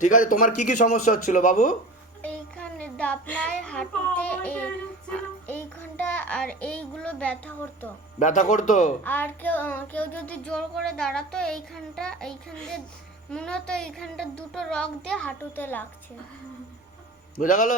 ঠিক আছে তোমার কি কি সমস্যা হচ্ছিল বাবু? এইখানে দাপলাই হাঁটুতে এই- এইখানটা আর এইগুলো ব্যথা করতো। ব্যথা করতো? আর কেউ কেউ যদি জোর করে দাঁড়াতো এইখানটা এইখান দিয়ে মনে হতো এইখানটা দুটো রক দিয়ে হাঁটুতে লাগছে। বোঝা গেল?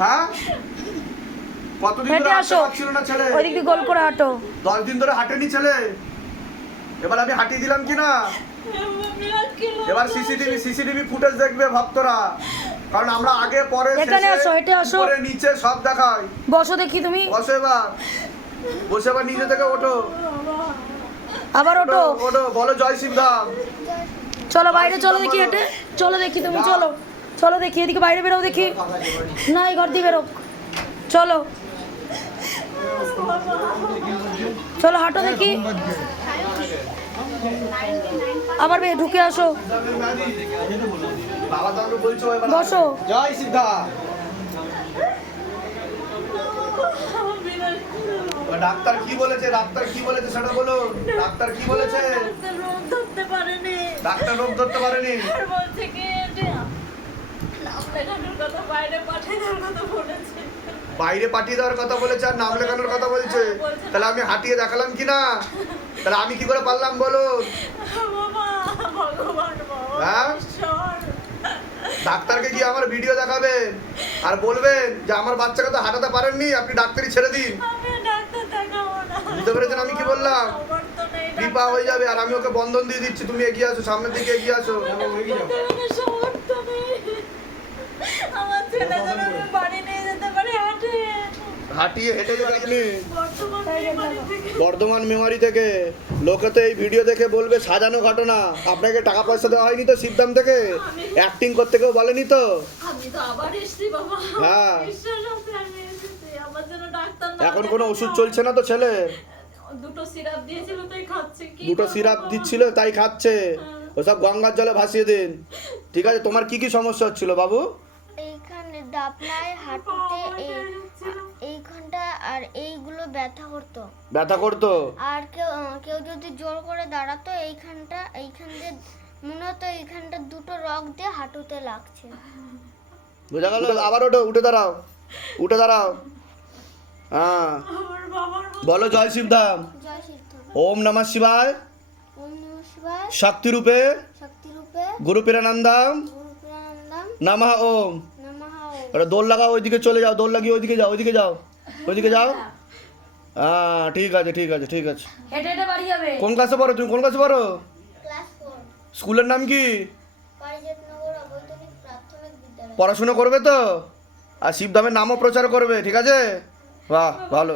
হ্যাঁ? কতদিন ধরে হাঁটতে পারছিল না ছেলে? ওইদিক দিয়ে গোল করে হাঁটো। দশ দিন ধরে হাঁটেনি ছেলে? এবার আমি হাঁটিয়ে দিলাম কি না এবার সিসিটিভি সিসিটিভি ফুটেজ দেখবে ভক্তরা। কারণ আমরা আগে পরে এখানে আসো, নিচে সব দেখাই। বসো দেখি তুমি। বসে এবার। বসে এবার নিজে থেকে ওঠো। আবার ওঠো ওঠো। ওঠো বলো জয় শিবধাম। চলো বাইরে চলো দেখি হেঁটে। চলো দেখি তুমি চলো। চলো দেখি এদিকে বাইরে বেরো দেখি। না এই ঘর দিয়ে বেরো। চলো। চলো হাঁটো দেখি। আবার বে ঢুকে আসো। বসো। জয় সিদ্ধা। ডাক্তার কি বলেছে? ডাক্তার কি বলেছে? সেটা বলো ডাক্তার কি বলেছে? ডাক্তার রোগ ধরতে পারেনি। ডাক্তার রোগ ধরতে পারেনি। বলছে কি যে নাম লেখানোর কথা বাইরে পাঠিয়ে দেওয়ার কথা বলেছে আর নাম লেখানোর কথা বলছে। তাহলে আমি হাঁটিয়ে দেখালাম কি না? তাহলে আমি কি করে পারলাম বলো? হ্যাঁ? ডাক্তারকে গিয়ে আমার ভিডিও দেখাবেন আর বলবেন যে আমার বাচ্চাকে তো হাঁটাতে পারেননি আপনি ডাক্তারি ছেড়ে দিন। দেখাবো বুঝতে পেরেছেন আমি কি বললাম? কৃপা হয়ে যাবে আর আমি ওকে বন্ধন দিয়ে দিচ্ছি তুমি এগিয়ে আসো সামনের দিকে এগিয়ে আসো। নেই আমার ছেলেদের আমি বাড়ি নিয়ে যেতে পারি হাঁটে। হাঁটিয়ে হেঁটে আপনি থেকে। বর্ধমান মেমারি থেকে। লোকে তো এই ভিডিও দেখে বলবে সাজানো ঘটনা। আপনাকে টাকা পয়সা দেওয়া হয়নি তো সিদ্ধাম থেকে? অ্যাক্টিং করতে কেউ বলেনি তো? হ্যাঁ। এখন কোনো ওষুধ চলছে না তো ছেলে? দুটো সিরাপ দিয়েছিল তাই খাচ্ছে। দুটো সিরাপ দিচ্ছিল তাই খাচ্ছে। ওসব গঙ্গার জলে ভাসিয়ে দিন। ঠিক আছে তোমার কি কি সমস্যা হচ্ছিল বাবু? দাপনায় হাঁটুতে এই এইখানটা আর এইগুলো ব্যথা করতো। ব্যথা করতো? আর কেউ কেউ যদি জোর করে দাঁড়াতো এইখানটা এইখান দিয়ে মনে হতো এইখানটা দুটো রক দিয়ে হাঁটুতে লাগছে। বোঝা গেল? আবার ওঠো উঠে দাঁড়াও। উঠে দাঁড়াও। হ্যাঁ। বলো জয় শিবধাম। ওম নমঃ শিবায়। ওম নম শিবায়। শক্তিরূপে। শক্তিরূপে। গুরু ওম নমঃ ওম। ওটা দোল লাগাও ওইদিকে চলে যাও দোল লাগিয়ে ওইদিকে যাও ওইদিকে যাও ওইদিকে যাও। হ্যাঁ ঠিক আছে ঠিক আছে ঠিক আছে। হেঁটে হেঁটে বাড়ি যাবে। কোন ক্লাসে পড়ো তুমি? কোন ক্লাসে পড়ো? স্কুলের নাম কি? পড়াশুনো করবে তো? আর শিবধামের নামও প্রচার করবে ঠিক আছে? বাহ ভালো।